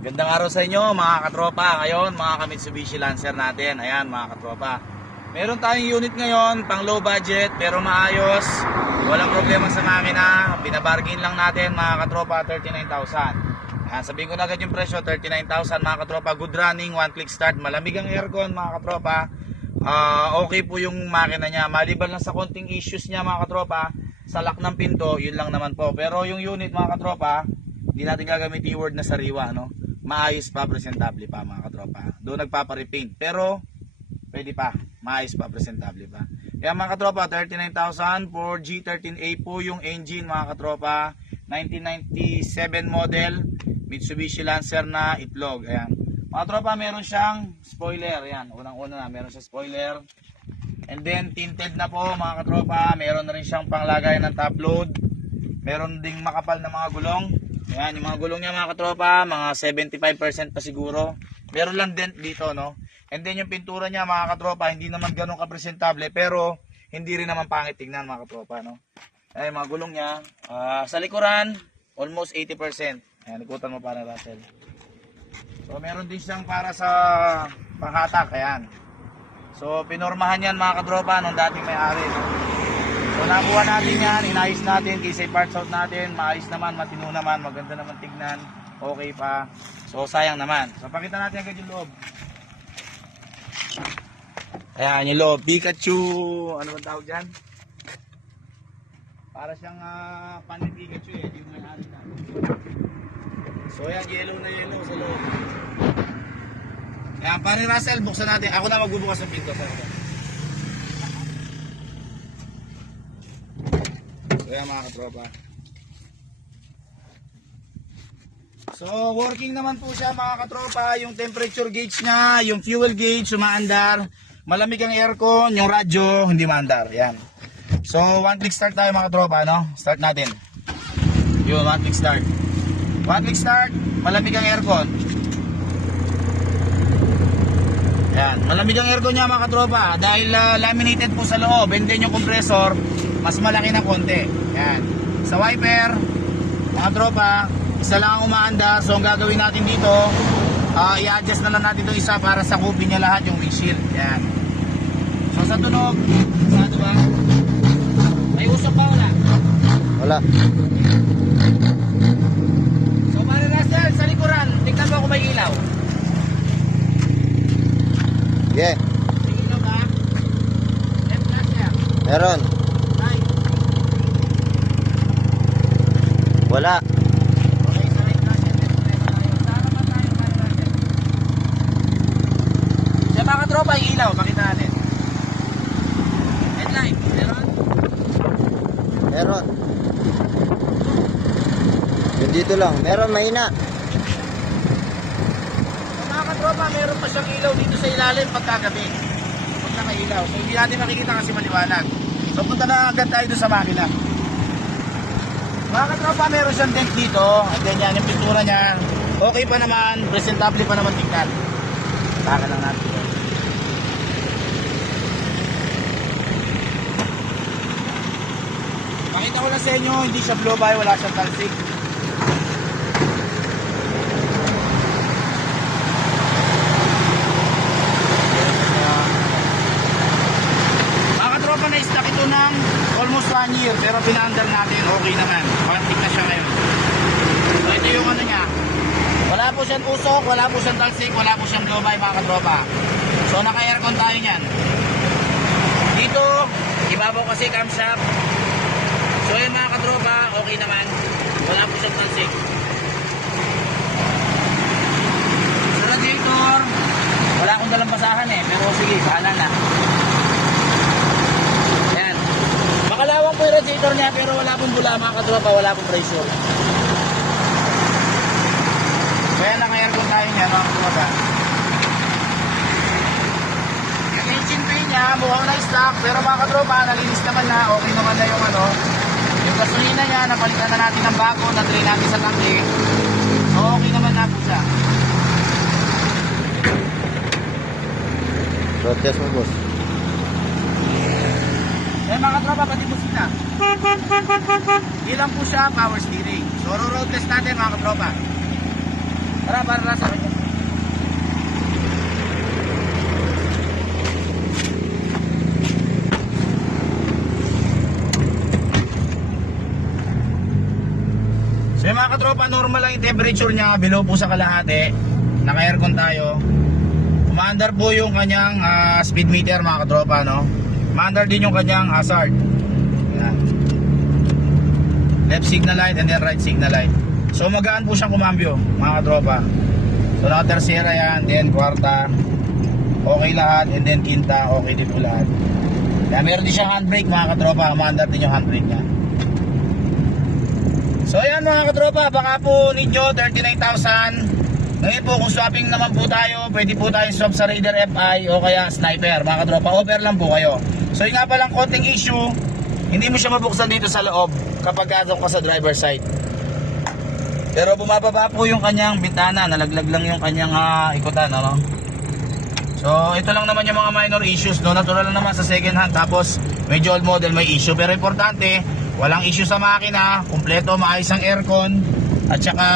Gandang araw sa inyo mga katropa. Ngayon mga Mitsubishi Lancer natin. Ayan mga katropa. Meron tayong unit ngayon pang low budget pero maayos. Walang problema sa makina. Binabargain lang natin mga katropa, 39,000. Ayan, sabihin ko na agad yung presyo, 39,000 mga katropa. Good running, one click start. Malamig ang aircon mga katropa. Okay po yung makina niya. Maliban lang sa konting issues niya mga katropa, sa lock ng pinto, yun lang naman po. Pero yung unit mga katropa, hindi natin gagamit yung word na sariwa, no? Maayos pa, presentable pa mga katropa. Doon nagpapa-repaint. Pero, pwede pa. Maayos pa, presentable pa. Kaya mga katropa, 39,000 for G13A po yung engine mga katropa. 1997 model. Mitsubishi Lancer na itlog. Ayan. Mga katropa, meron siyang spoiler. Ayan, unang-una na. Meron siyang spoiler. And then, tinted na po mga katropa. Meron na rin siyang panglagay ng top load. Meron ding makapal na mga gulong. Ayan, yung mga gulong niya mga katropa, mga 75% pa siguro. Meron lang dent dito, no? And then yung pintura niya mga katropa, hindi naman ganun ka-presentable, pero hindi rin naman pangit tingnan mga katropa, no? Ayan, mga gulong niya. Sa likuran, almost 80%. Ayan, ikutan mo para Russell. So, meron din siyang para sa panghatak, ayan. So, pinormahan yan mga katropa nung dating may-ari, no? So nakuha natin yan, inayos natin, kisay parts out natin, maayos naman, matino naman, maganda naman tignan, okay pa. So sayang naman. So pakita natin agad yung loob. Ayan yung loob, Pikachu, ano bang tawag dyan? Para siyang pan ni Pikachu eh, yung may-ari na. So ayan, yellow na yellow sa loob. Ayan, pare Russell, buksan natin. Ako na magbubukas ng pinto sa loob. Kaya mga katropa. So working naman po siya mga katropa. Yung temperature gauge niya, yung fuel gauge sumaandar. Malamig ang aircon, yung radyo hindi maandar. Yan. So one click start tayo mga katropa, no? Start natin. Yun, one click start. One click start, malamig ang aircon. Yan, malamig ang aircon niya mga katropa dahil laminated po sa loob, and then yung compressor mas malaki na konti. Yan. Sa wiper, mga tropa, isa lang ang umaandar. So ang gagawin natin dito, i-adjust na lang natin itong isa para sakupin niya lahat yung windshield. Yan. So sa tunog, sado ba? May usok ba wala? Wala. So para Russell, sa likuran, tingnan mo kung may ilaw. Yeah. May ilaw ba? Left flash niya. Meron. Wala. Okay, sa right flash and left flash tayo. Saan naman tayo para Russell? Sa mga tropa, yung ilaw, makita natin. Headlight, meron? Meron. Yung dito lang. Meron, mahina. Sa mga katropa, meron pa siyang ilaw dito sa ilalim pagkagabi. Pag nakailaw. So hindi natin makikita kasi maliwanag. So punta na agad tayo doon sa makina. Mga katropa, meron siyang dent dito. At ganyan yung pintura niya. Okay pa naman, presentable pa naman tingnan. Taka lang natin. Pakita ko lang sa inyo, hindi siya blow by, wala siyang talsik. Mga katropa, na-stock ito ng almost 1 year, pero pina-under natin, okay naman. Pantik na siya ngayon. So ito yung ano niya. Wala po siyang usok, wala po siyang talsik, wala po siyang blow by mga katropa. So naka-aircon tayo niyan. Dito, ibabaw kasi camshaft. So yun mga katropa, okay naman. Wala po siyang talsik. Sa radiator, wala akong dalang basahan eh, pero sige, bahala na. Yan. Makalawang po yung radiator niya, pero wala pong bula mga katropa, wala pong pressure. Kaya naka-aircon tayo niya mga katropa. Yung engine bay niya, mukhang na-stock, pero mga katropa, nalinis naman na, okay naman na yung ano. Yung gasolina niya, napalitan na natin ng bago, na-drain natin sa tangke. So okay naman na po siya. Road test mo, boss. Eh mga katropa, pati po sila. Hindi lang po siya power steering. So road test natin mga katropa. Para nasa akin. So yung mga katropa, normal lang yung temperature niya, below po sa kalahati. Naka-aircon tayo. Umaandar po yung kanyang speed meter mga katropa, no? Umaandar din yung kanyang hazard. Yan. Left signal light and then right signal light. So magaan po siyang kumambyo mga katropa. So naka-tercera yan, then kwarta, okay lahat, and then quinta, okay din po lahat. Kaya meron din siyang handbrake mga katropa, umaandar din yung handbrake niya. So ayan mga katropa, baka po ninyo 39,000. Ngayon po kung swapping naman po tayo, pwede po tayo swap sa Raider FI o kaya Sniper mga katropa, offer lang po kayo. So yun nga palang konting issue, hindi mo siya mabuksan dito sa loob kapag gagawin ka sa driver side. Pero bumababa po yung kanyang bintana, nalaglag lang yung kanyang ikutan, ano? So ito lang naman yung mga minor issues, no? Natural lang naman sa second hand, tapos medyo old model may issue. Pero importante, walang issue sa makina, kumpleto, maayos ang aircon, at saka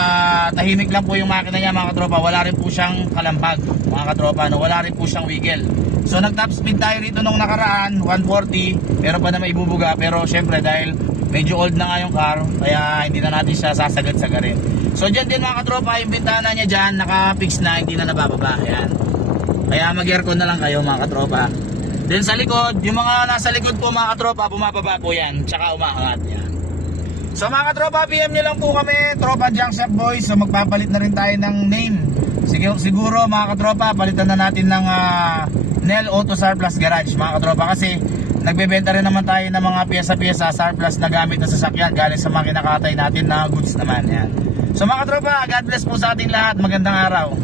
tahimik lang po yung makina niya mga katropa. Wala rin po siyang kalampag mga katropa, no? Wala rin po siyang wiggle. So nag top speed tayo rito nung nakaraan, 140, pero pa na maibubuga. Pero syempre dahil medyo old na nga yung car, kaya hindi na natin siya sasagad-sagarin. So dyan din mga katropa, yung bintana niya dyan naka-fix na, hindi na nabababa. Ayan. Kaya mag-aircon na lang kayo mga katropa. Then sa likod, yung mga nasa likod po mga katropa, bumababa po yan, tsaka umaangat yan. So mga katropa, PM nyo lang po kami, Tropa Junk Shop Boys. So magpapalit na rin tayo ng name. Siguro mga katropa, palitan na natin ng Nel Auto Surplus Garage mga katropa. Kasi nagbebenta rin naman tayo ng mga piyesa-piyesa surplus na gamit na sasakyan galing sa mga kinakatay natin na goods naman yan. So mga katropa, God bless po sa ating lahat. Magandang araw.